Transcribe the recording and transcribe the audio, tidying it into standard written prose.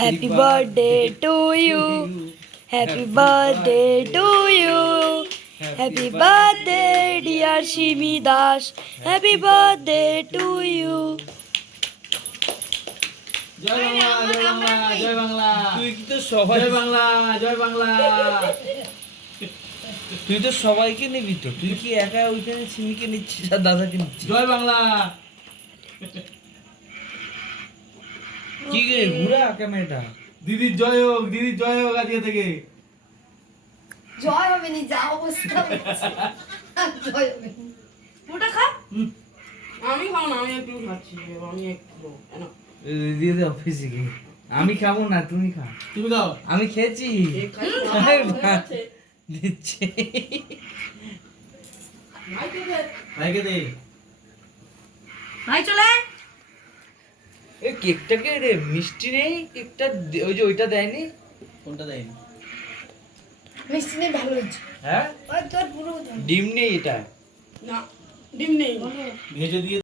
Happy birthday to you. Happy birthday to you. Happy birthday dear Shimi Das. Happy birthday to you. জয় বাংলা জয় বাংলা জয় বাংলা। তুই কি তো সবাই জয় বাংলা জয় বাংলা। তুই তো সবাইকে নিবি তো, তুই কি একা ওইখানে সিমিকে নিচ্ছিস আর দাদাকে নিচ্ছিস? জয় বাংলা। কি রে ঘুরা ক্যামেরাটা? দিদির জয় হোক, দিদির জয় হোক আজকে থেকে। জয় হবে নি যা অবস্থা হচ্ছে। জয় হবে নি। পুরোটা খা। আমি খাও না, আমি একটু খাচ্ছি, আমি একটু এনো। দিয়ে দে অফিসে গিয়ে। আমি খাবো না, তুমি খা। তুমি খাও। আমি খেয়েছি। এই খাই না, আছে। দিচ্ছে। ভাইকে দে। ভাইকে দে। ভাই চলে। এই কেকটাকে রে মিষ্টি নেই, কেকটা ওই যে ওইটা দেয়নি। কোনটা দেয়নি? মিষ্টি নেই ভালো হয়েছে। হ্যাঁ ওই তোর পুরো ডিম নেই এটা। না, ডিম নেই। ভেজে দিয়ে